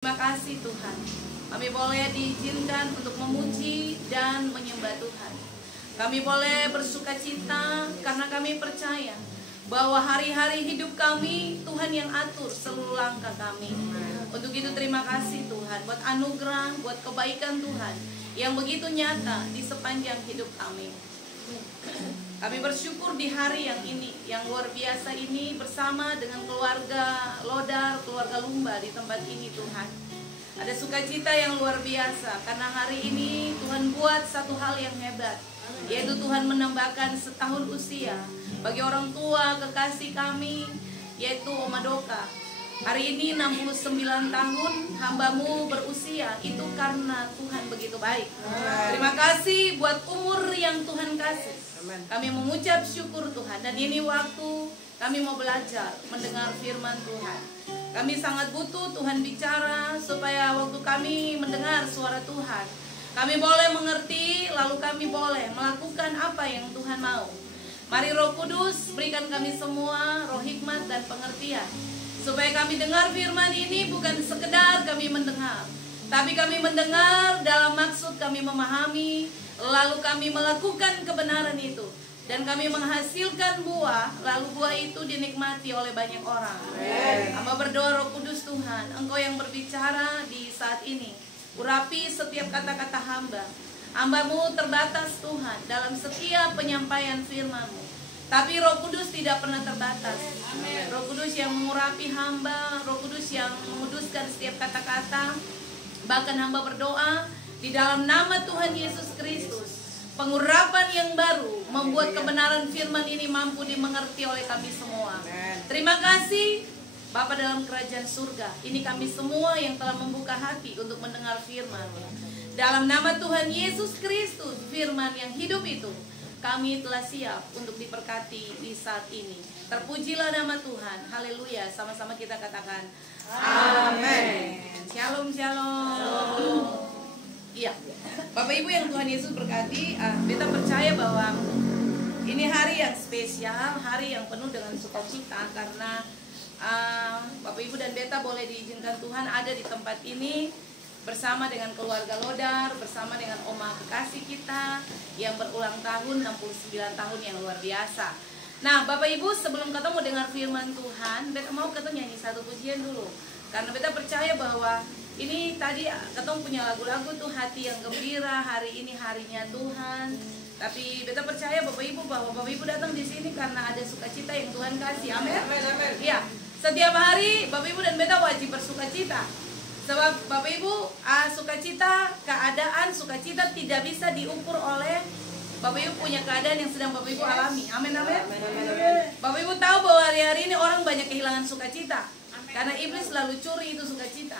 Terima kasih Tuhan, kami boleh diizinkan untuk memuji dan menyembah Tuhan. Kami boleh bersuka cita karena kami percaya bahwa hari-hari hidup kami Tuhan yang atur seluruh langkah kami. Untuk itu terima kasih Tuhan buat anugerah, buat kebaikan Tuhan yang begitu nyata di sepanjang hidup kami. Kami bersyukur di hari yang ini, yang luar biasa ini, bersama dengan keluarga Lodar, keluarga Lumba di tempat ini Tuhan. Ada sukacita yang luar biasa karena hari ini Tuhan buat satu hal yang hebat, yaitu Tuhan menambahkan setahun usia bagi orang tua kekasih kami, yaitu Oma Doka. Hari ini 69 tahun hambamu berusia, itu karena Tuhan begitu baik. Terima kasih buat umur yang Tuhan kasih. Kami mengucap syukur Tuhan, dan ini waktu kami mau belajar mendengar firman Tuhan. Kami sangat butuh Tuhan bicara supaya waktu kami mendengar suara Tuhan, kami boleh mengerti, lalu kami boleh melakukan apa yang Tuhan mau. Mari Roh Kudus berikan kami semua roh hikmat dan pengertian, supaya kami dengar firman ini bukan sekedar kami mendengar, tapi kami mendengar dalam maksud kami memahami, lalu kami melakukan kebenaran itu, dan kami menghasilkan buah, lalu buah itu dinikmati oleh banyak orang. Hamba berdoa Roh Kudus Tuhan, Engkau yang berbicara di saat ini, urapi setiap kata-kata hamba. Hambamu terbatas Tuhan dalam setiap penyampaian firman-Mu, tapi Roh Kudus tidak pernah terbatas. Roh Kudus yang mengurapi hamba, Roh Kudus yang menguduskan setiap kata-kata. Bahkan hamba berdoa di dalam nama Tuhan Yesus Kristus, pengurapan yang baru membuat kebenaran firman ini mampu dimengerti oleh kami semua. Terima kasih Bapa dalam kerajaan surga. Ini kami semua yang telah membuka hati untuk mendengar firman. Dalam nama Tuhan Yesus Kristus, firman yang hidup itu, kami telah siap untuk diberkati di saat ini. Terpujilah nama Tuhan. Haleluya. Sama-sama kita katakan amin. Shalom, shalom. Iya, Bapak Ibu yang Tuhan Yesus berkati, beta percaya bahwa ini hari yang spesial, hari yang penuh dengan sukacita, karena Bapak Ibu dan beta boleh diizinkan Tuhan ada di tempat ini bersama dengan keluarga Lodar, bersama dengan Oma kekasih kita yang berulang tahun 69 tahun yang luar biasa. Nah Bapak Ibu, sebelum ketemu dengar firman Tuhan, beta mau ketemu nyanyi satu pujian dulu, karena beta percaya bahwa ini tadi ketemu punya lagu-lagu tuh, hati yang gembira, hari ini harinya Tuhan. Tapi beta percaya Bapak Ibu bahwa Bapak Ibu datang di sini karena ada sukacita yang Tuhan kasih. Amin. Iya, setiap hari Bapak Ibu dan beta wajib bersukacita. Sebab Bapak Ibu, sukacita, keadaan sukacita tidak bisa diukur oleh Bapak Ibu punya keadaan yang sedang Bapak Ibu alami. Amin, amin. Bapak Ibu tahu bahwa hari-hari ini orang banyak kehilangan sukacita, karena iblis selalu curi itu sukacita.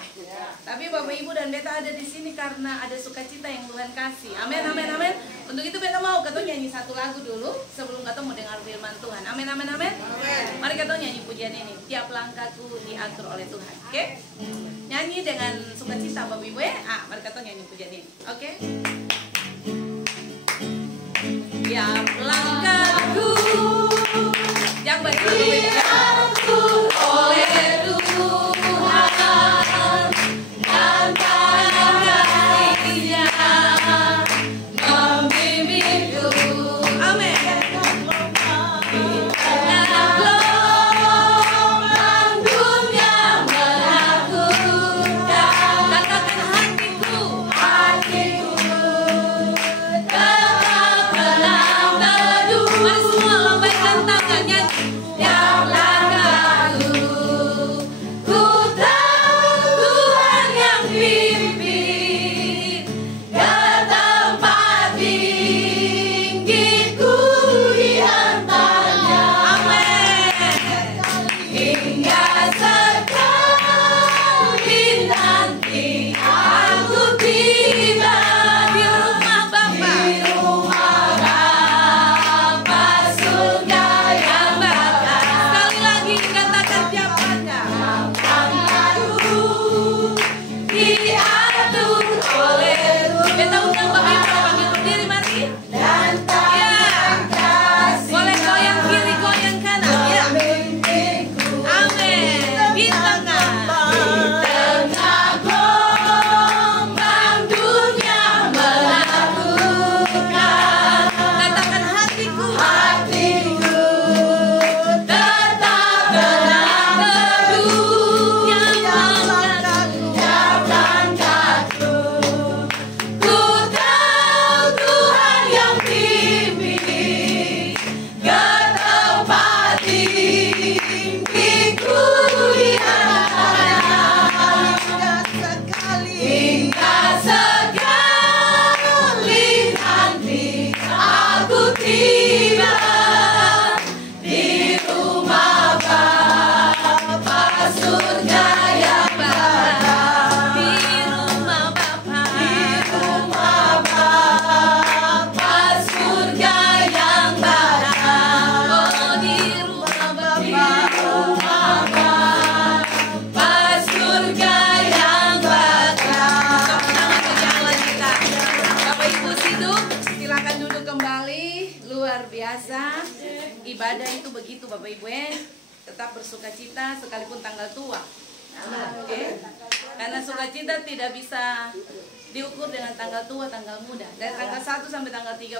Tapi Bapak Ibu dan beta ada di sini karena ada sukacita yang Tuhan kasih. Amin, amin, amin. Untuk itu beta mau ketemu nyanyi satu lagu dulu sebelum ketemu dengar firman Tuhan. Amin, amin, amin. Mari kita nyanyi pujian ini. Tiap langkahku diatur oleh Tuhan. Oke? Nyanyi dengan sukacita Bapak Ibu ya. Mari kita nyanyi pujian ini. Oke? Tiap langkahku yang diatur oleh Tuhan, dan kasih-Nya membimbingku. Amin. Gelombang dunia menakutkan, katakan hatiku tetap tenang teduh. Mari semua lambaikan tangannya. ibadah itu begitu Bapak Ibu tetap bersukacita sekalipun tanggal tua. Karena sukacita tidak bisa diukur dengan tanggal tua, tanggal muda. Dari tanggal 1 sampai tanggal 30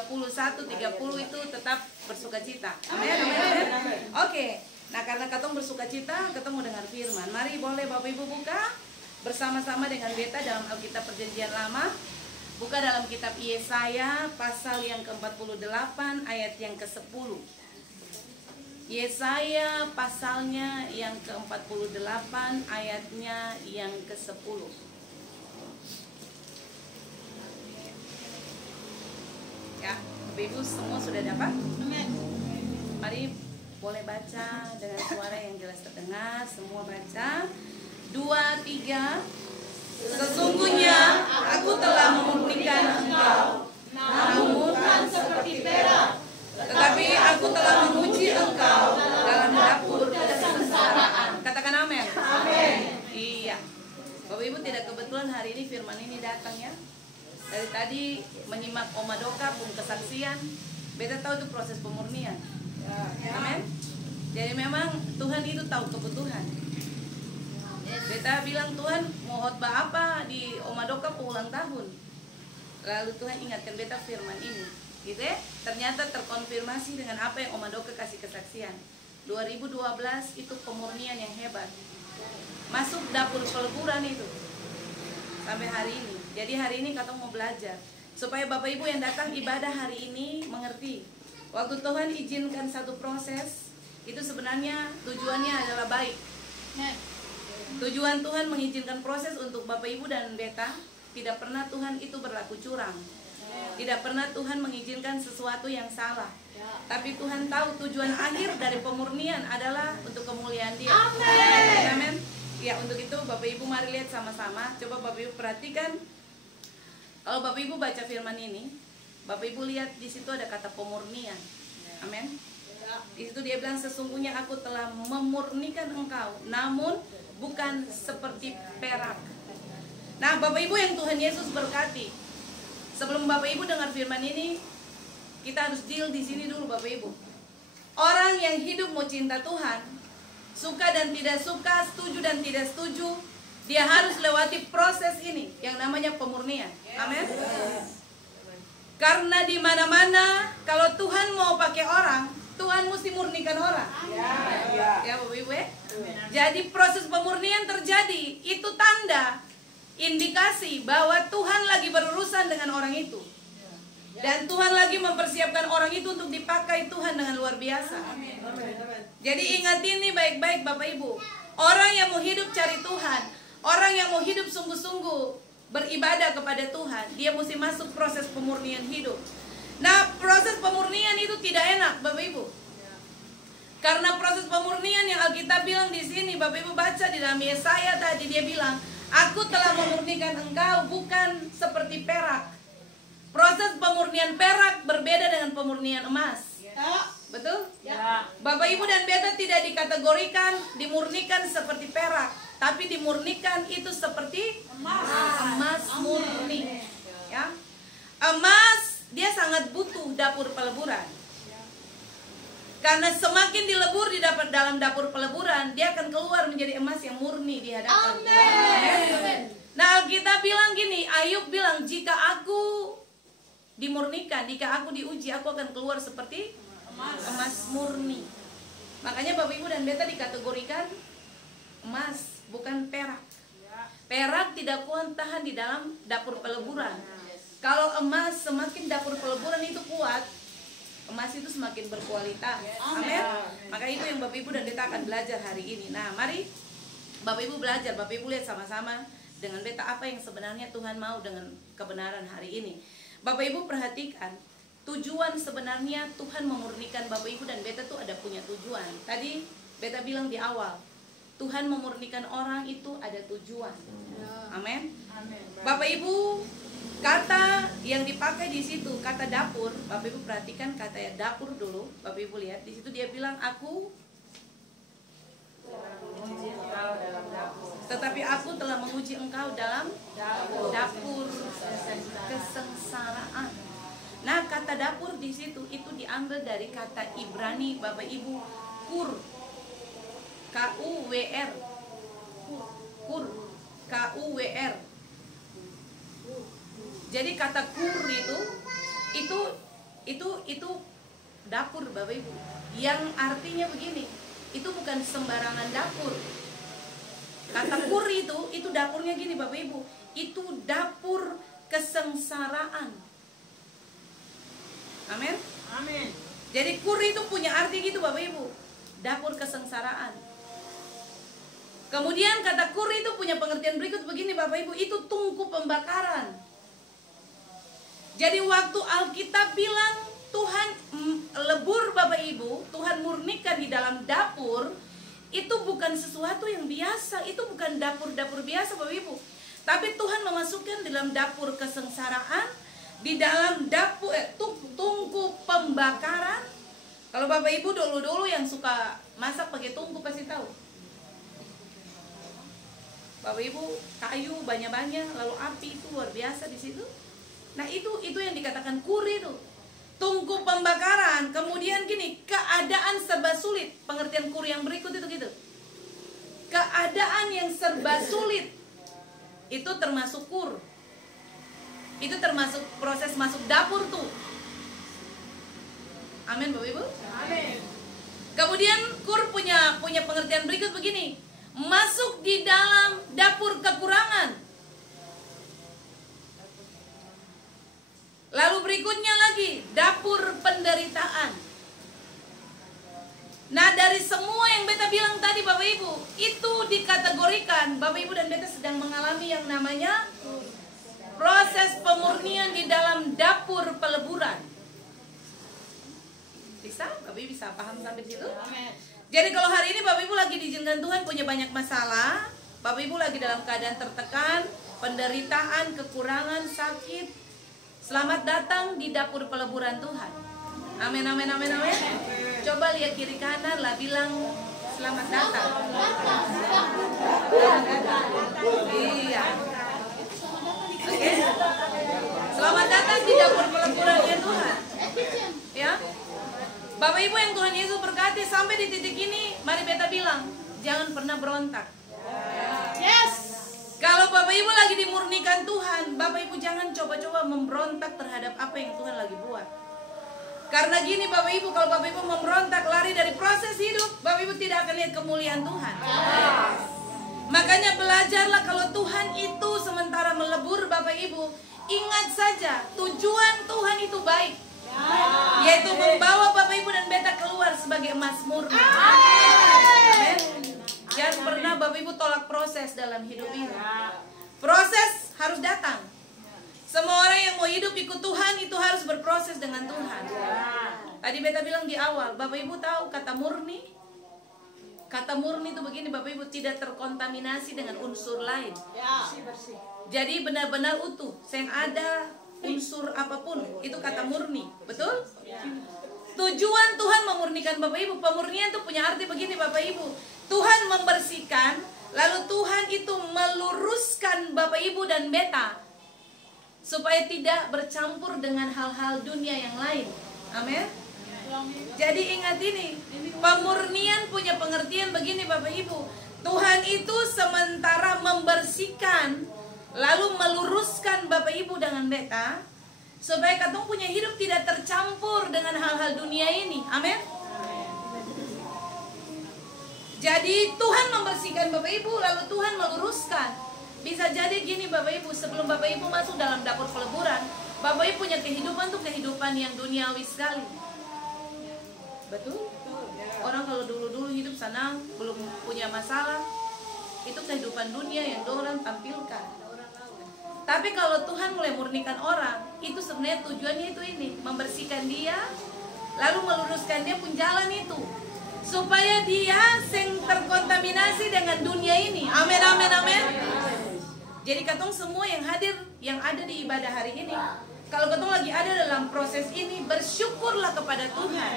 itu tetap bersukacita. Amin. Oke. Nah, karena katong bersukacita, ketemu dengar firman. Mari boleh Bapak Ibu buka bersama-sama dengan beta dalam Alkitab Perjanjian Lama. Buka dalam kitab Yesaya pasal yang ke-48 ayat yang ke-10. Yesaya pasalnya yang ke-48 ayatnya yang ke-10. Ya, Bapak Ibu semua sudah dapat? Mari boleh baca dengan suara yang jelas terdengar. Semua baca. 2, 3. Sesungguhnya aku telah memurnikan engkau, namun bukan seperti perak. Tetapi aku telah menguji engkau dalam dapur kesengsaraan. Katakan amin. Amin. Iya. Bapak Ibu tidak kebetulan hari ini firman ini datang ya. Dari tadi menyimak Oma Doka pun kesaksian. Beta tahu itu proses pemurnian. Amin. Jadi memang Tuhan itu tahu kebutuhan. Beta bilang Tuhan mau khotbah apa di Oma Doka ulang tahun. Lalu Tuhan ingatkan beta firman ini. Gitu ya? Ternyata terkonfirmasi dengan apa yang Oma Doka kasih kesaksian. 2012 itu pemurnian yang hebat. Masuk dapur peleburan itu sampai hari ini. Jadi hari ini katong mau belajar supaya Bapak Ibu yang datang ibadah hari ini mengerti. Waktu Tuhan izinkan satu proses itu sebenarnya tujuannya adalah baik. Tujuan Tuhan mengizinkan proses untuk Bapak Ibu dan beta. Tidak pernah Tuhan itu berlaku curang. Tidak pernah Tuhan mengizinkan sesuatu yang salah. Tapi Tuhan tahu tujuan akhir dari pemurnian adalah untuk kemuliaan Dia. Amin. Ya, untuk itu Bapak Ibu mari lihat sama-sama. Coba Bapak Ibu perhatikan. Kalau Bapak Ibu baca firman ini, Bapak Ibu lihat di situ ada kata pemurnian. Amin. Di situ dia bilang sesungguhnya aku telah memurnikan engkau, namun bukan seperti perak. Nah, Bapak Ibu yang Tuhan Yesus berkati. Sebelum Bapak Ibu dengar firman ini, kita harus deal di sini dulu Bapak Ibu. Orang yang hidup mau cinta Tuhan, suka dan tidak suka, setuju dan tidak setuju, dia harus lewati proses ini yang namanya pemurnian. Amin. Karena di mana-mana kalau Tuhan mau pakai orang, Tuhan mesti murnikan orang. Ya Bapak Ibu ya. Jadi proses pemurnian terjadi, itu tanda, indikasi bahwa Tuhan lagi berurusan dengan orang itu. Dan Tuhan lagi mempersiapkan orang itu untuk dipakai Tuhan dengan luar biasa. Jadi ingat ini baik-baik Bapak Ibu. Orang yang mau hidup cari Tuhan, orang yang mau hidup sungguh-sungguh beribadah kepada Tuhan, dia mesti masuk proses pemurnian hidup. Nah, proses pemurnian itu tidak enak, Bapak Ibu. Karena proses pemurnian yang Alkitab bilang di sini, Bapak Ibu baca di dalam Yesaya tadi dia bilang, aku telah memurnikan engkau bukan seperti perak. Proses pemurnian perak berbeda dengan pemurnian emas. Betul? Ya. Bapak Ibu dan beta tidak dikategorikan dimurnikan seperti perak, tapi dimurnikan itu seperti emas murni. Ya. Emas dia sangat butuh dapur peleburan. Karena semakin dilebur di dalam dapur peleburan, dia akan keluar menjadi emas yang murni di hadapan Tuhan. Nah, kita bilang gini, Ayub bilang, jika aku dimurnikan, jika aku diuji, aku akan keluar seperti emas murni. Makanya Bapak Ibu dan beta dikategorikan emas, bukan perak. Perak tidak kuat tahan di dalam dapur peleburan. Kalau emas semakin dapur peleburan itu kuat, emas itu semakin berkualitas. Amin. Maka itu yang Bapak Ibu dan beta akan belajar hari ini. Nah, mari Bapak Ibu belajar, Bapak Ibu lihat sama-sama dengan beta apa yang sebenarnya Tuhan mau dengan kebenaran hari ini. Bapak Ibu perhatikan, tujuan sebenarnya Tuhan memurnikan Bapak Ibu dan beta tuh ada punya tujuan. Tadi beta bilang di awal, Tuhan memurnikan orang itu ada tujuan. Amin. Bapak Ibu, kata yang dipakai di situ kata dapur. Bapak Ibu perhatikan kata ya dapur dulu. Bapak Ibu lihat di situ dia bilang aku tetapi aku telah menguji engkau dalam dapur kesengsaraan. Nah, kata dapur di situ itu diambil dari kata Ibrani, Bapak Ibu, kur, K-U-W-R, kur, K-U-W-R. Jadi kata kur itu dapur, Bapak Ibu. Yang artinya begini, itu bukan sembarangan dapur. Kata kur itu dapurnya gini, Bapak Ibu, itu dapur kesengsaraan. Amin. Amin. Jadi kur itu punya arti gitu, Bapak Ibu, dapur kesengsaraan. Kemudian kata kur itu punya pengertian berikut begini, Bapak Ibu, itu tungku pembakaran. Jadi waktu Alkitab bilang Tuhan lebur, Bapak Ibu, Tuhan murnikan di dalam dapur, itu bukan sesuatu yang biasa, itu bukan dapur-dapur biasa, Bapak Ibu. Tapi Tuhan memasukkan dalam dapur kesengsaraan, di dalam dapur tungku pembakaran. Kalau Bapak Ibu dulu-dulu yang suka masak pakai tungku pasti tahu. Bapak Ibu kayu banyak-banyak, lalu api itu luar biasa di situ. Nah, itu yang dikatakan kur itu. Tungku pembakaran. Kemudian gini, keadaan serba sulit. Pengertian kur yang berikut itu gitu. Keadaan yang serba sulit itu termasuk kur. Itu termasuk proses masuk dapur tuh. Amin, Bapak Ibu. Amin. Kemudian kur punya pengertian berikut begini, masuk di dalam dapur kekurangan. Lalu berikutnya lagi, dapur penderitaan. Nah, dari semua yang beta bilang tadi, Bapak Ibu, itu dikategorikan Bapak Ibu dan beta sedang mengalami yang namanya proses pemurnian di dalam dapur peleburan. Bisa? Bapak Ibu bisa paham sampai situ? Amin. Jadi kalau hari ini Bapak Ibu lagi diizinkan Tuhan punya banyak masalah, Bapak Ibu lagi dalam keadaan tertekan, penderitaan, kekurangan, sakit, selamat datang di dapur peleburan Tuhan. Amin, amin, amin, amin. Coba lihat kiri kanan lah, bilang selamat datang. Iya. Oke. Selamat datang di dapur peleburannya Tuhan. Ya. Bapak Ibu yang Tuhan Yesus berkati, sampai di titik ini mari beta bilang, jangan pernah berontak. Yes. Kalau Bapak Ibu lagi dimurnikan Tuhan, Bapak Ibu jangan coba-coba memberontak terhadap apa yang Tuhan lagi buat. Karena gini Bapak Ibu, kalau Bapak Ibu memberontak lari dari proses hidup, Bapak Ibu tidak akan lihat kemuliaan Tuhan. Makanya belajarlah kalau Tuhan itu sementara melebur Bapak Ibu, ingat saja tujuan Tuhan itu baik, yaitu membawa Bapak Ibu dan beta keluar sebagai emas murni. Amin. Jangan pernah Bapak Ibu tolak proses dalam hidup ini. Proses harus datang. Semua orang yang mau hidup ikut Tuhan itu harus berproses dengan Tuhan. Tadi beta bilang di awal, Bapak Ibu tahu kata murni? Kata murni itu begini Bapak Ibu, tidak terkontaminasi dengan unsur lain. Jadi benar-benar utuh, yang ada unsur apapun, itu kata murni. Betul? Tujuan Tuhan memurnikan Bapak Ibu. Pemurnian itu punya arti begini Bapak Ibu, Tuhan membersihkan, lalu Tuhan itu meluruskan Bapak Ibu dan beta supaya tidak bercampur dengan hal-hal dunia yang lain. Amin. Jadi ingat ini, pemurnian punya pengertian begini Bapak Ibu, Tuhan itu sementara membersihkan, lalu meluruskan Bapak Ibu dengan beta, supaya katong punya hidup tidak tercampur dengan hal-hal dunia ini. Amin. Jadi Tuhan membersihkan Bapak Ibu, lalu Tuhan meluruskan. Bisa jadi gini Bapak Ibu, sebelum Bapak Ibu masuk dalam dapur peleburan, Bapak Ibu punya kehidupan tuh kehidupan yang duniawi sekali. Betul? Orang kalau dulu-dulu hidup senang, belum punya masalah, itu kehidupan dunia yang orang tampilkan. Tapi kalau Tuhan mulai murnikan orang, itu sebenarnya tujuannya itu ini, membersihkan dia, lalu meluruskan dia pun jalan itu, supaya dia sing terkontaminasi dengan dunia ini. Amin, amin, amin. Jadi katong semua yang hadir, yang ada di ibadah hari ini, kalau katong lagi ada dalam proses ini, bersyukurlah kepada Tuhan,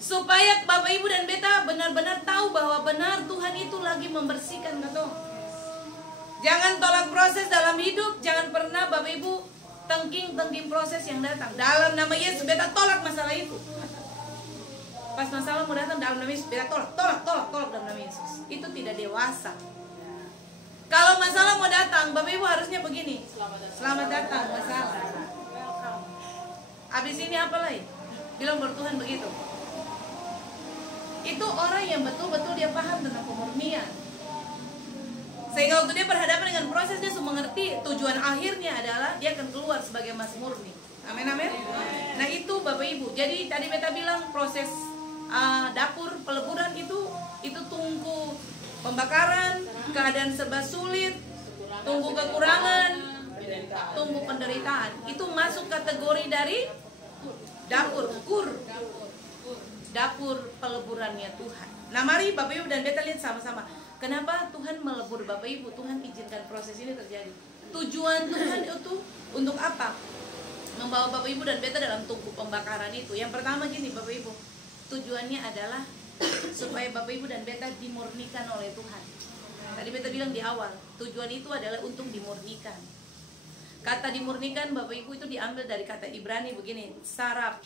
supaya Bapak Ibu dan beta benar-benar tahu bahwa benar Tuhan itu lagi membersihkan katong. Jangan tolak proses dalam hidup. Jangan pernah Bapak Ibu tengking proses yang datang. Dalam nama Yesus, beta tolak masalah itu. Pas masalah mau datang dalam nama Yesus, beta tolak dalam nama Yesus. Itu tidak dewasa. Kalau masalah mau datang, Bapak Ibu harusnya begini. Selamat datang masalah. Abis ini apa lagi? Bilang bertuhan begitu. Itu orang yang betul-betul dia paham tentang pemurnian. Sehingga waktu dia berhadapan dengan proses, dia sudah mengerti tujuan akhirnya adalah dia akan keluar sebagai mas murni. Amin, amin. Nah itu Bapak Ibu. Jadi tadi beta bilang proses dapur peleburan itu tunggu pembakaran, keadaan serba sulit, tunggu kekurangan, tunggu penderitaan. Itu masuk kategori dari dapur dapur peleburannya Tuhan. Nah mari Bapak Ibu dan beta lihat sama-sama. Kenapa Tuhan melebur Bapak Ibu? Tuhan izinkan proses ini terjadi. Tujuan Tuhan itu untuk apa? Membawa Bapak Ibu dan beta dalam tungku pembakaran itu. Yang pertama gini Bapak Ibu, tujuannya adalah supaya Bapak Ibu dan beta dimurnikan oleh Tuhan. Tadi beta bilang di awal, tujuan itu adalah untuk dimurnikan. Kata dimurnikan Bapak Ibu itu diambil dari kata Ibrani begini, sarap.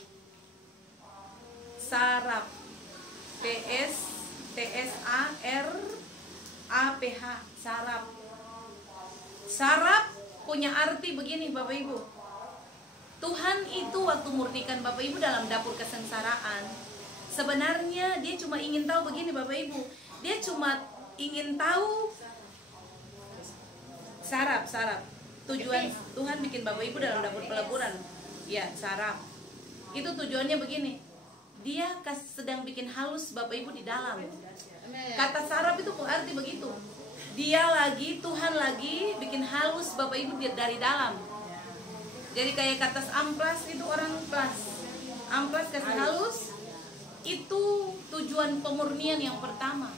Sarap. T-S-A-R-A-P-H, sarap. Sarap punya arti begini Bapak Ibu. Tuhan itu waktu murnikan Bapak Ibu dalam dapur kesengsaraan, sebenarnya dia cuma ingin tahu begini Bapak Ibu. Dia cuma ingin tahu sarap. Tujuan Tuhan bikin Bapak Ibu dalam dapur peleburan, ya sarap. Itu tujuannya begini. Dia sedang bikin halus Bapak Ibu di dalam. Kata sarap itu berarti begitu. Tuhan lagi bikin halus Bapak Ibu dari dalam. Jadi kayak kata amplas itu orang plas. Amplas kasih halus. Itu tujuan pemurnian yang pertama.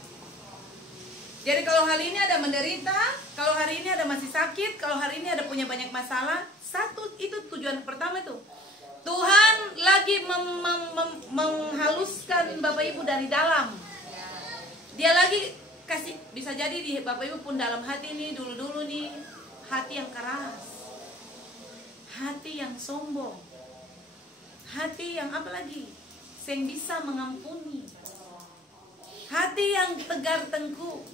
Jadi kalau hari ini ada menderita, kalau hari ini ada masih sakit, kalau hari ini ada punya banyak masalah, satu itu tujuan pertama itu. Tuhan lagi menghaluskan Bapak Ibu dari dalam. Dia lagi kasih, bisa jadi di Bapak Ibu pun dalam hati ini dulu nih hati yang keras, hati yang sombong, hati yang apa lagi? Yang bisa mengampuni, hati yang tegar tengkuk.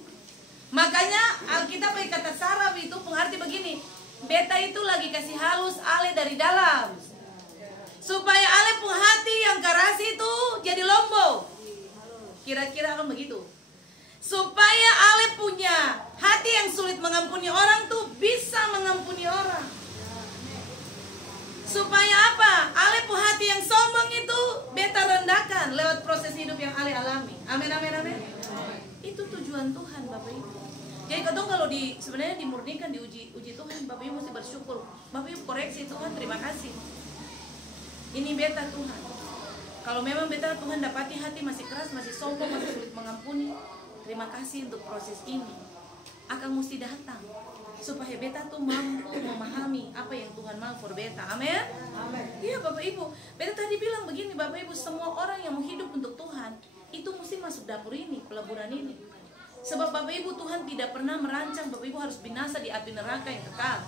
Makanya Alkitab pakai kata saraf itu pengerti begini, beta itu lagi kasih halus ale dari dalam, supaya ale pun hati yang keras itu jadi lombo. Kira-kira akan begitu. Supaya ale punya hati yang sulit mengampuni orang tuh bisa mengampuni orang. Supaya apa? Ale pun hati yang sombong itu beta rendahkan lewat proses hidup yang ale alami. Amin, amin, amin. Itu tujuan Tuhan Bapak Ibu. Jadi kadang kalau sebenarnya dimurnikan, diuji Tuhan, Bapak Ibu mesti bersyukur. Bapak Ibu koreksi Tuhan, terima kasih. Ini beta Tuhan. Kalau memang beta Tuhan dapati hati masih keras, masih sombong, masih sulit mengampuni, terima kasih untuk proses ini. Akan mesti datang supaya beta tuh mampu memahami apa yang Tuhan mau for beta. Amin. Iya Bapak Ibu. Beta tadi bilang begini Bapak Ibu, semua orang yang mau hidup untuk Tuhan itu mesti masuk dapur ini, peleburan ini. Sebab Bapak Ibu, Tuhan tidak pernah merancang Bapak Ibu harus binasa di api neraka yang kekal.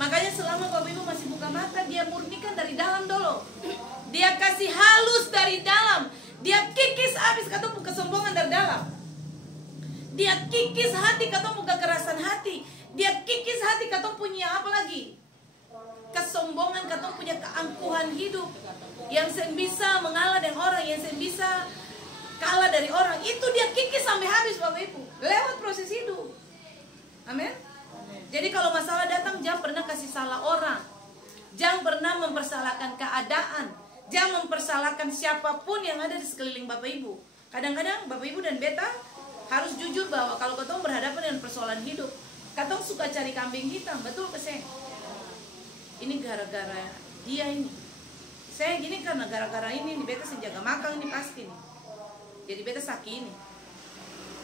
Makanya selama Bapak Ibu masih buka mata, dia murnikan dari dalam dulu. Dia kasih halus dari dalam. Dia kikis habis ketemu kesombongan dari dalam. Dia kikis hati ketemu kekerasan hati. Dia kikis hati ketemu punya apa lagi? Kesombongan, ketemu punya keangkuhan hidup. Yang sen bisa mengalah dengan orang, yang sen bisa kalah dari orang. Itu dia kikis sampai habis Bapak Ibu. Lewat proses hidup. Amin. Jadi kalau masalah datang, jangan pernah kasih salah orang. Jangan pernah mempersalahkan keadaan. Jangan mempersalahkan siapapun yang ada di sekeliling Bapak Ibu. Kadang-kadang Bapak Ibu dan beta harus jujur bahwa kalau ketong berhadapan dengan persoalan hidup, ketong suka cari kambing hitam, betul keseng? Ini gara-gara dia ini. Saya gini karena gara-gara ini, beta senjaga makan ini pasti nih. Jadi beta sakit ini.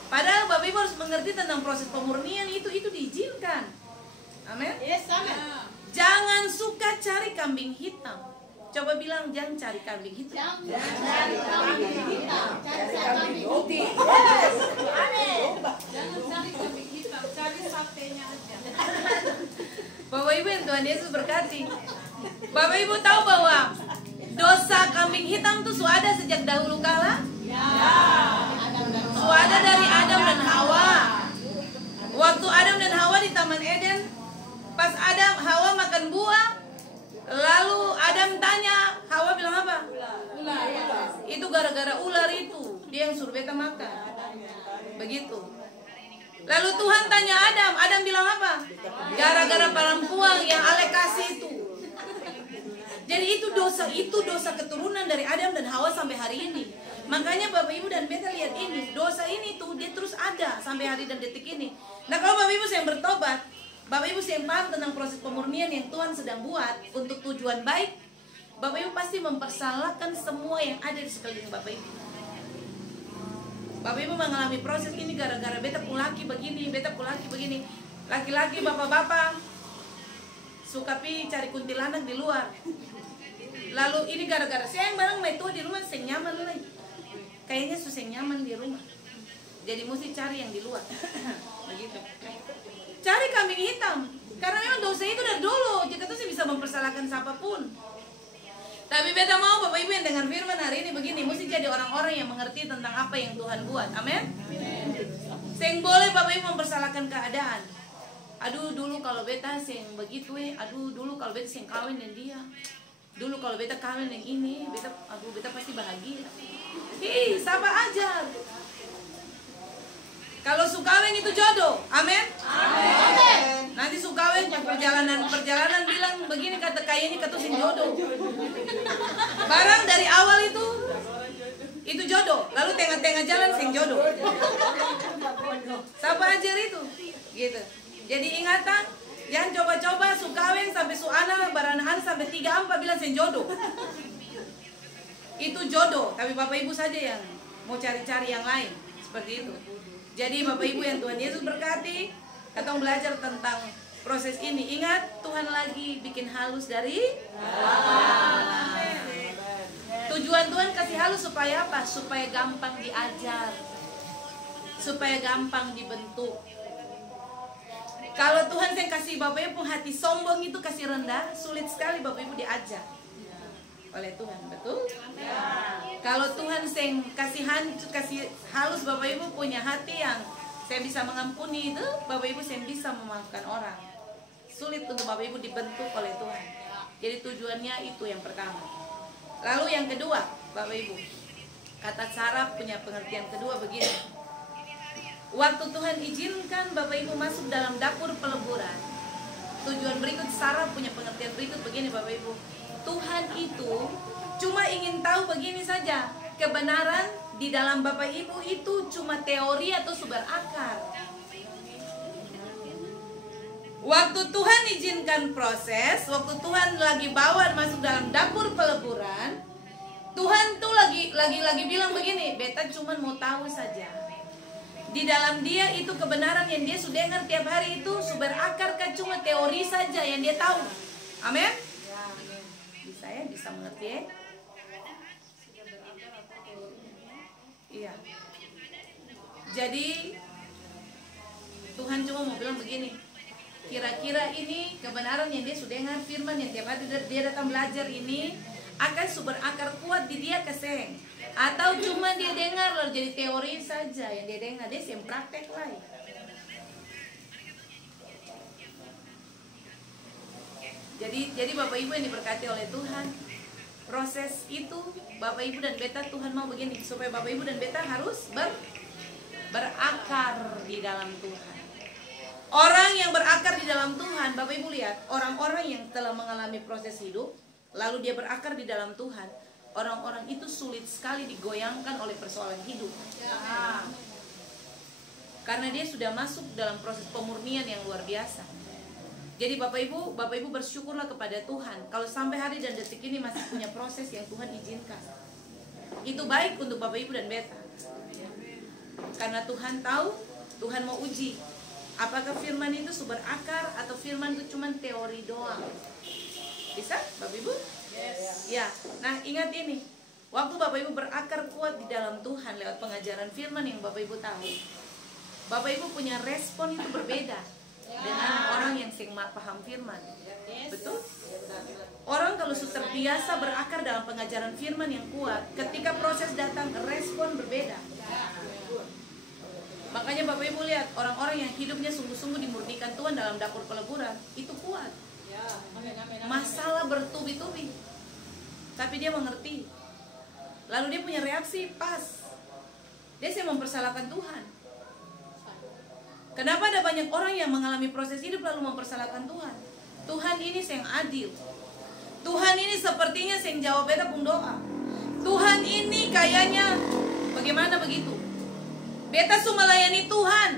Padahal Bapak Ibu harus mengerti tentang proses pemurnian itu diizinkan. Amin. Yes, amin. Jangan suka cari kambing hitam. Coba bilang jangan cari kambing hitam. Jangan cari kambing hitam. Cari kambing putih. Yes. Amin. Jangan cari kambing hitam, cari satenya aja. Bapak Ibu yang Tuhan Yesus berkati. Bapak Ibu tahu bahwa dosa kambing hitam itu sudah ada sejak dahulu kala? Sudah ada dari Adam dan Hawa. Waktu Adam dan Hawa di Taman Eden, pas Hawa makan buah, lalu Adam tanya, Hawa bilang apa? Itu gara-gara ular itu, dia yang suruh beta makan. Begitu. Lalu Tuhan tanya Adam bilang apa? Gara-gara perempuan yang Ale kasih itu. Jadi itu dosa keturunan dari Adam dan Hawa sampai hari ini. Makanya Bapak Ibu dan beta lihat ini, dosa ini tuh dia terus ada sampai hari dan detik ini. Nah kalau Bapak Ibu yang bertobat, Bapak Ibu yang paham tentang proses pemurnian yang Tuhan sedang buat untuk tujuan baik, Bapak Ibu pasti mempersalahkan semua yang ada di sekeliling Bapak Ibu. Bapak Ibu mengalami proses ini gara-gara beta pulaki begini, beta pulaki begini. Laki-laki bapak-bapak suka cari kuntilanak di luar. Lalu ini gara-gara saya yang barang mai tua di rumah saya nyaman lagi. Kayaknya susah nyaman di rumah. Jadi mesti cari yang di luar. Begitu. Cari kambing hitam. Karena memang dosa itu dari dulu. Kita tuh sih bisa mempersalahkan siapapun. Tapi beta mau Bapak Ibu yang dengar firman hari ini begini, mesti jadi orang-orang yang mengerti tentang apa yang Tuhan buat. Amin. Seng boleh Bapak Ibu mempersalahkan keadaan. Aduh dulu kalau beta seng begitu aduh dulu kalau beta seng kawin dengan dia. Dulu kalau beta kawin dengan ini, beta pasti bahagia. Ih, sabar aja. Kalau sukaweng itu jodoh, amin. Amin. Nanti sukaweng perjalanan bilang begini kata kayaknya kata sing jodoh. Barang dari awal itu jodoh, lalu tengah-tengah jalan sing jodoh. Sabar aja itu, gitu. Jadi ingatan, jangan coba-coba sukaweng sampai suana baranaan sampai 3-4 bilang sing jodoh. Itu jodoh, tapi Bapak Ibu saja yang mau cari-cari yang lain seperti itu. Jadi Bapak Ibu yang Tuhan Yesus berkati, kita belajar tentang proses ini. Ingat, Tuhan lagi bikin halus dari tujuan Tuhan kasih halus supaya apa? Supaya gampang diajar, supaya gampang dibentuk. Kalau Tuhan yang kasih Bapak Ibu hati sombong itu kasih rendah, sulit sekali Bapak Ibu diajar oleh Tuhan, betul? Ya. Kalau Tuhan yang kasih halus Bapak Ibu punya hati yang saya bisa mengampuni itu, Bapak Ibu yang bisa memaafkan orang. Sulit untuk Bapak Ibu dibentuk oleh Tuhan. Jadi tujuannya itu yang pertama. Lalu yang kedua, Bapak Ibu, kata Sarah punya pengertian kedua begini. Waktu Tuhan izinkan Bapak Ibu masuk dalam dapur peleburan, tujuan berikut Sarah punya pengertian berikut begini Bapak Ibu. Tuhan itu cuma ingin tahu begini saja, kebenaran di dalam Bapak Ibu itu cuma teori atau sumber akar. Waktu Tuhan izinkan proses, waktu Tuhan lagi bawa masuk dalam dapur peleburan, Tuhan tuh lagi bilang begini, beta cuma mau tahu saja. Di dalam dia itu kebenaran yang dia sudah dengar tiap hari itu sumber akar kan cuma teori saja yang dia tahu. Amin. Saya bisa mengerti ya? Iya. Jadi Tuhan cuma mau bilang begini, kira-kira ini kebenaran yang dia sudah dengar, firman yang tiap hari dia datang belajar ini akan sumber akar kuat di dia keseng, atau cuma dia dengar lalu jadi teori saja yang dia dengar, dia siap praktek lagi. Jadi Bapak Ibu yang diberkati oleh Tuhan, proses itu Bapak Ibu dan beta Tuhan mau begini, supaya Bapak Ibu dan beta harus berakar di dalam Tuhan. Orang yang berakar di dalam Tuhan, Bapak Ibu lihat, orang-orang yang telah mengalami proses hidup, lalu dia berakar di dalam Tuhan, orang-orang itu sulit sekali digoyangkan oleh persoalan hidup. Karena dia sudah masuk dalam proses pemurnian yang luar biasa. Jadi Bapak Ibu bersyukurlah kepada Tuhan kalau sampai hari dan detik ini masih punya proses yang Tuhan izinkan. Itu baik untuk Bapak Ibu dan beta. Karena Tuhan tahu, Tuhan mau uji apakah firman itu sumber akar atau firman itu cuma teori doang. Bisa Bapak Ibu? Yes. Ya. Nah, ingat ini. Waktu Bapak Ibu berakar kuat di dalam Tuhan lewat pengajaran firman yang Bapak Ibu tahu, Bapak Ibu punya respon itu berbeda. dengan orang yang sing paham firman. Betul? Orang kalau sudah terbiasa berakar dalam pengajaran firman yang kuat, ketika proses datang respon berbeda. Makanya Bapak Ibu lihat orang-orang yang hidupnya sungguh-sungguh dimurnikan Tuhan dalam dapur peleburan, itu kuat. Masalah bertubi-tubi, tapi dia mengerti. Lalu dia punya reaksi pas. Dia mempersalahkan Tuhan. Kenapa ada banyak orang yang mengalami proses hidup lalu mempersalahkan Tuhan? Tuhan ini yang adil. Tuhan ini sepertinya yang jawab beta pun doa. Tuhan ini kayaknya bagaimana begitu? Beta sudah melayani Tuhan.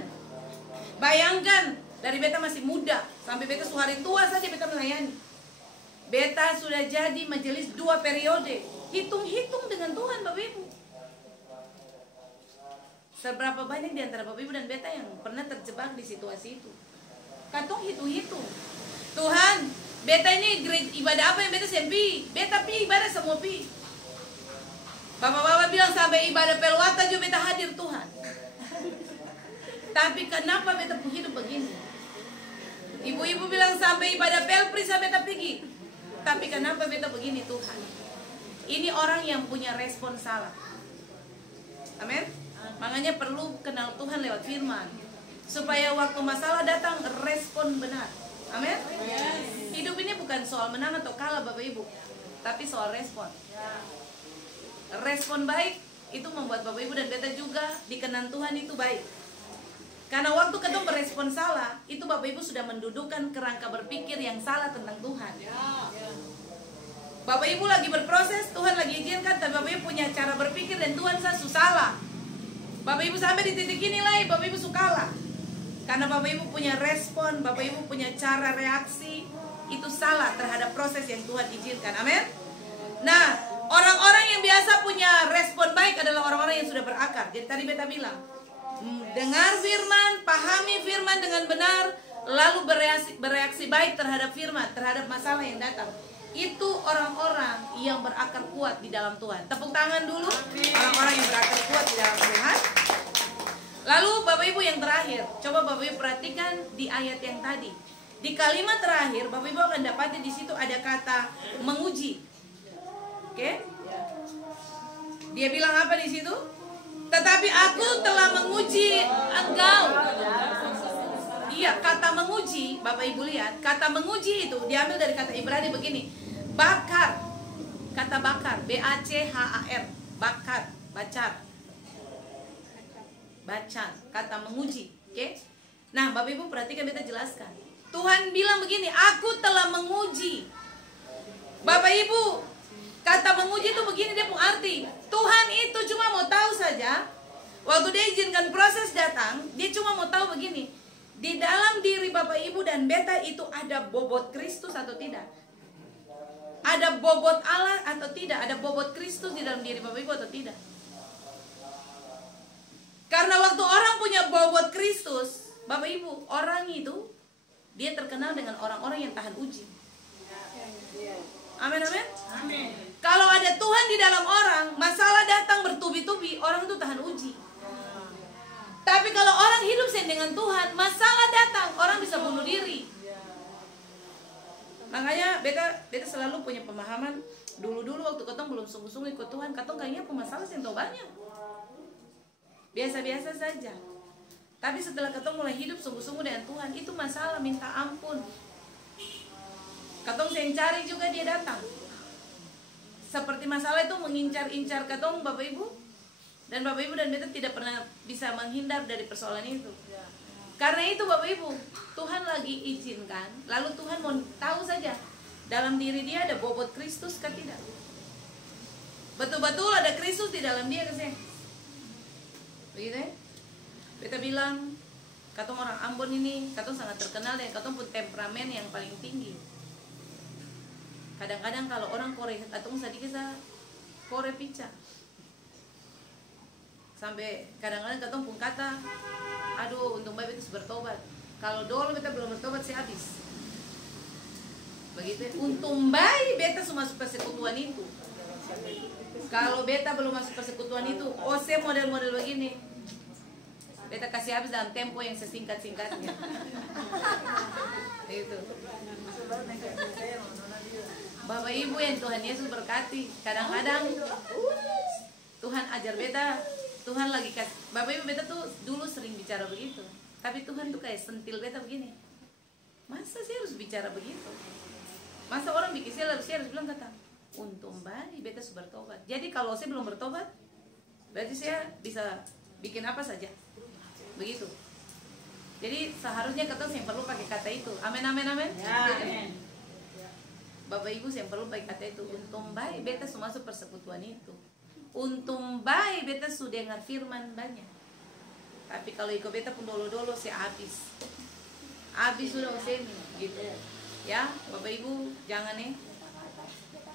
Bayangkan dari beta masih muda sampai beta suhari tua saja beta melayani. Beta sudah jadi majelis 2 periode. Hitung-hitung dengan Tuhan Bapak Ibu. Seberapa banyak di antara Bapak Ibu dan beta yang pernah terjebak di situasi itu? Katong hitung-hitung. Tuhan, beta ini ibadah apa yang beta sempi? Beta pi ibadah semua pi. Bapak-bapak bilang sampai ibadah pelwata juga beta hadir Tuhan. Tapi kenapa beta hidup begini? Ibu-ibu bilang sampai ibadah pelpri sampai beta pergi. Tapi kenapa beta begini Tuhan? Ini orang yang punya respon salah. Amin. Makanya perlu kenal Tuhan lewat firman, supaya waktu masalah datang respon benar. Amin. Hidup ini bukan soal menang atau kalah Bapak Ibu, tapi soal respon. Respon baik itu membuat Bapak Ibu dan beta juga dikenan Tuhan itu baik. Karena waktu ketemu berespon salah, itu Bapak Ibu sudah mendudukan kerangka berpikir yang salah tentang Tuhan. Bapak Ibu lagi berproses, Tuhan lagi izinkan, tapi Bapak Ibu punya cara berpikir dan Tuhan salah. Bapak Ibu sampai di titik ini lah, Bapak Ibu sukalah. Karena Bapak Ibu punya respon, Bapak Ibu punya cara reaksi, itu salah terhadap proses yang Tuhan izinkan. Amin. Nah, orang-orang yang biasa punya respon baik adalah orang-orang yang sudah berakar. Jadi tadi beta bilang, dengar firman, pahami firman dengan benar, lalu bereaksi baik terhadap firman, terhadap masalah yang datang. Itu orang-orang yang berakar kuat di dalam Tuhan. Tepuk tangan dulu orang-orang yang berakar kuat di dalam Tuhan. Lalu Bapak Ibu yang terakhir, coba Bapak Ibu perhatikan di ayat yang tadi. Di kalimat terakhir Bapak Ibu akan dapati di situ ada kata menguji. Oke? Dia bilang apa di situ? Tetapi aku telah menguji engkau. Iya, kata menguji, Bapak Ibu lihat, kata menguji itu diambil dari kata Ibrani begini. Bakar. Kata bakar, B-A-C-H-A-R. Bakar, bacar. Bacar, kata menguji. Oke? Nah, Bapak Ibu perhatikan, beta jelaskan. Tuhan bilang begini, aku telah menguji. Bapak Ibu, kata menguji itu begini dia punya arti. Tuhan itu cuma mau tahu saja, waktu dia izinkan proses datang, dia cuma mau tahu begini, di dalam diri Bapak Ibu dan beta itu ada bobot Kristus atau tidak? Ada bobot Allah atau tidak? Ada bobot Kristus di dalam diri Bapak Ibu atau tidak? Karena waktu orang punya bobot Kristus, Bapak Ibu, orang itu dia terkenal dengan orang-orang yang tahan uji. Amin, amin. Amin. Kalau ada Tuhan di dalam orang, masalah datang bertubi-tubi, orang itu tahan uji. Tapi kalau orang hidup dengan Tuhan, masalah datang, orang bisa bunuh diri. Makanya beta selalu punya pemahaman, dulu-dulu waktu ketong belum sungguh-sungguh ikut Tuhan, ketong kayaknya pemasalah yang tahu banyak. Biasa-biasa saja. Tapi setelah ketong mulai hidup sungguh-sungguh dengan Tuhan, itu masalah minta ampun. Ketong yang cari juga dia datang. Seperti masalah itu mengincar-incar ketong Bapak Ibu. Dan Bapak Ibu dan beta tidak pernah bisa menghindar dari persoalan itu. Karena itu Bapak Ibu, Tuhan lagi izinkan, lalu Tuhan mau tahu saja dalam diri dia ada bobot Kristus kan tidak? Betul-betul ada Kristus di dalam dia kan? Begitu ya? Beta bilang, katong orang Ambon ini, katong sangat terkenal dan katong pun temperamen yang paling tinggi. Kadang-kadang kalau orang kore, katong sedikit kore pica. Sampai kadang-kadang katong pun kata, aduh untung baik itu bertobat. Kalau dulu beta belum bertobat saya habis. Begitu. Untung baik beta sudah masuk persekutuan itu. Kalau beta belum masuk persekutuan itu, saya model-model begini. Beta kasih habis dalam tempo yang sesingkat-singkatnya. Itu. Bapak Ibu yang Tuhan Yesus berkati, kadang-kadang Tuhan ajar beta, Tuhan lagi kasih. Bapak Ibu, beta tuh dulu sering bicara begitu, tapi Tuhan tuh kayak sentil beta begini. Masa sih harus bicara begitu? Masa orang bikin saya harus bilang kata, untung baik beta sudah bertobat. Jadi kalau saya belum bertobat, berarti saya bisa bikin apa saja. Begitu. Jadi seharusnya kita yang perlu pakai kata itu. Amin, amin, amin. Ya, amin. Bapak Ibu yang perlu pakai kata itu. Untung baik beta sudah masuk persekutuan itu. Untung baik beta sudah dengar firman banyak. Tapi kalau ikut beta pun dolo-dolo saya habis. Habis sudah sini gitu. Ya, Bapak Ibu jangan nih.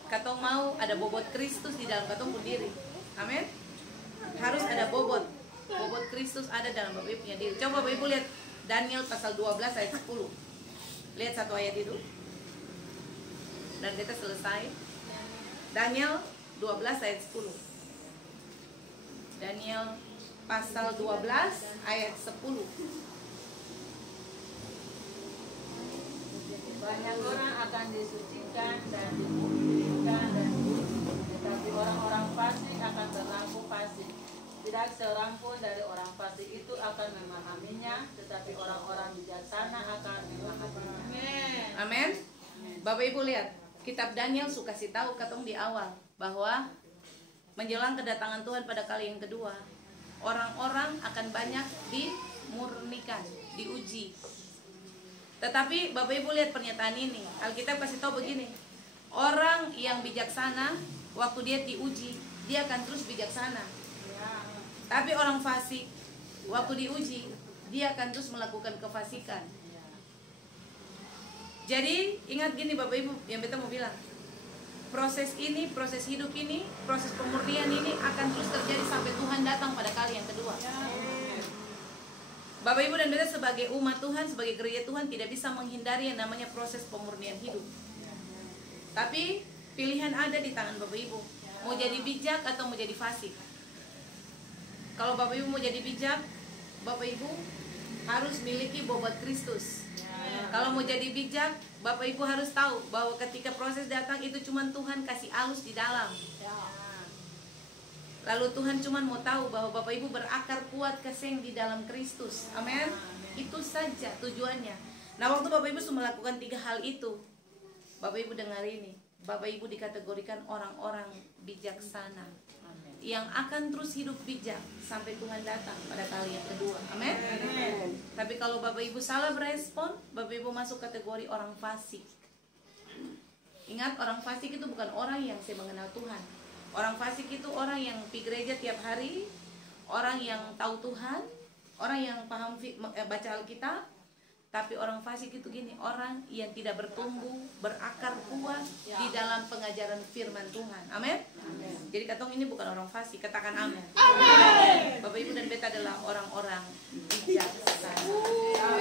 Katong mau ada bobot Kristus di dalam katong pun diri. Amin. Harus ada bobot Kristus ada dalam Bapak Ibu punya diri. Coba Bapak Ibu lihat Daniel pasal 12 ayat 10. Lihat satu ayat itu. Dan kita selesai. Daniel 12 ayat 10. Daniel pasal 12 ayat 10. Banyak orang akan disucikan dan dipulihkan dan tetapi orang-orang fasik akan berlaku fasik. Tidak seorang pun dari orang fasik itu akan memahaminya, tetapi orang-orang bijaksana akan memahaminya. Amin. Bapak Ibu lihat, kitab Daniel suka kasih tahu katong di awal bahwa menjelang kedatangan Tuhan pada kali yang kedua, orang-orang akan banyak dimurnikan, diuji. Tetapi Bapak Ibu lihat pernyataan ini. Alkitab kasih tahu begini. Orang yang bijaksana waktu dia diuji, dia akan terus bijaksana. Tapi orang fasik waktu diuji, dia akan terus melakukan kefasikan. Jadi ingat gini Bapak Ibu yang beta mau bilang. Proses ini, proses hidup ini, proses pemurnian ini akan terus terjadi sampai Tuhan datang pada kali yang kedua. Bapak Ibu dan beta sebagai umat Tuhan, sebagai gereja Tuhan tidak bisa menghindari yang namanya proses pemurnian hidup. Tapi pilihan ada di tangan Bapak Ibu. Mau jadi bijak atau mau jadi fasik. Kalau Bapak Ibu mau jadi bijak, Bapak Ibu harus miliki bobot Kristus. Kalau mau jadi bijak, Bapak Ibu harus tahu bahwa ketika proses datang itu cuma Tuhan kasih alus di dalam. Lalu Tuhan cuma mau tahu bahwa Bapak Ibu berakar kuat keseng di dalam Kristus. Amin. Itu saja tujuannya. Nah, waktu Bapak Ibu sudah melakukan 3 hal itu, Bapak Ibu dengar ini, Bapak Ibu dikategorikan orang-orang bijaksana yang akan terus hidup bijak sampai Tuhan datang pada kali yang kedua. Amin. Tapi kalau Bapak Ibu salah berespon, Bapak Ibu masuk kategori orang fasik. Ingat, orang fasik itu bukan orang yang saya mengenal Tuhan. Orang fasik itu orang yang pergi gereja tiap hari, orang yang tahu Tuhan, orang yang paham baca Alkitab. Tapi orang fasik itu gini, orang yang tidak bertumbuh, berakar kuat di dalam pengajaran firman Tuhan. Amin. Jadi katong ini bukan orang fasik, katakan amin. Bapak Ibu dan beta adalah orang-orang bijaksana.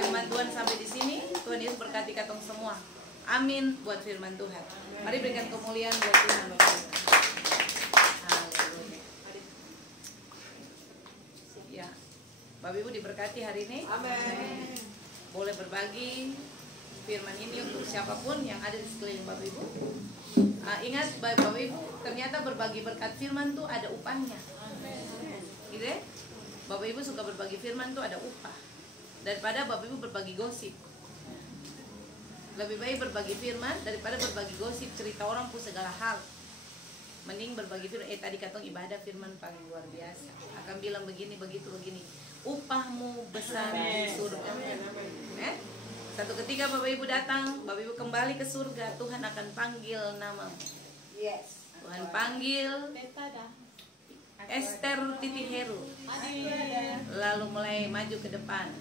Firman Tuhan sampai di sini. Tuhan Yesus berkati katong semua. Amin buat firman Tuhan. Mari berikan kemuliaan buat Tuhan Bapak Ibu. Ya, Bapak Ibu diberkati hari ini. Amin. Boleh berbagi firman ini untuk siapapun yang ada di sekeliling Bapak Ibu. Ingat Bapak Ibu, ternyata berbagi berkat firman tuh ada upahnya. Gitu ya? Bapak Ibu suka berbagi firman tuh ada upah. Daripada Bapak Ibu berbagi gosip. Lebih baik berbagi firman daripada berbagi gosip, cerita orang pun segala hal. Mending berbagi firman. Tadi katong ibadah firman paling luar biasa. Akan bilang begini, begitu, begini. Upahmu besar di surga. Satu ketika Bapak Ibu datang, Bapak Ibu kembali ke surga, Tuhan akan panggil nama. Tuhan panggil Esther Titi Heru. Lalu mulai maju ke depan.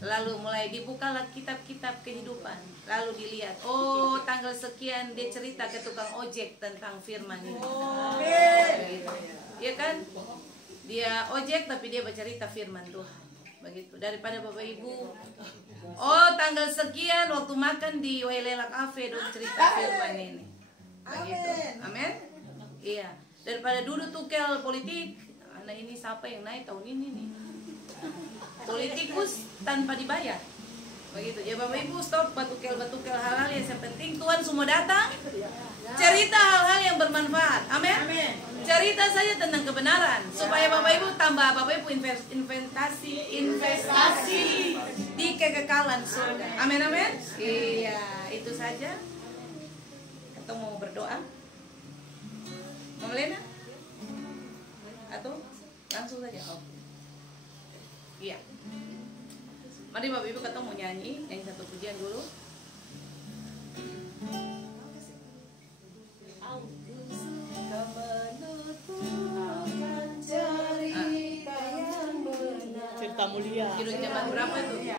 Lalu mulai dibukalah kitab-kitab kehidupan. Lalu dilihat, oh tanggal sekian dia cerita ke tukang ojek tentang firman ini. Iya kan? Dia ojek tapi dia bercerita firman Tuhan. Begitu. Daripada Bapak Ibu, oh tanggal sekian waktu makan di Wailela Cafe dong cerita firman ini. Begitu. Amin. Iya. Daripada dulu tukel politik, anak ini siapa yang naik tahun ini nih. politikus tanpa dibayar. Begitu. Ya Bapak Ibu, stop batukel-batukel hal-hal yang penting Tuhan semua datang. Cerita hal-hal yang bermanfaat. Amin. Cerita saja tentang kebenaran supaya Bapak Ibu tambah Bapak Ibu investasi di kekekalan surga. Amin. Iya, itu saja. Atau mau berdoa? Mau Lena? Atau langsung saja? Oh. Iya. Mari Bapak Ibu kita mau nyanyi satu pujian dulu. Cerita mulia. Judul zaman berapa itu?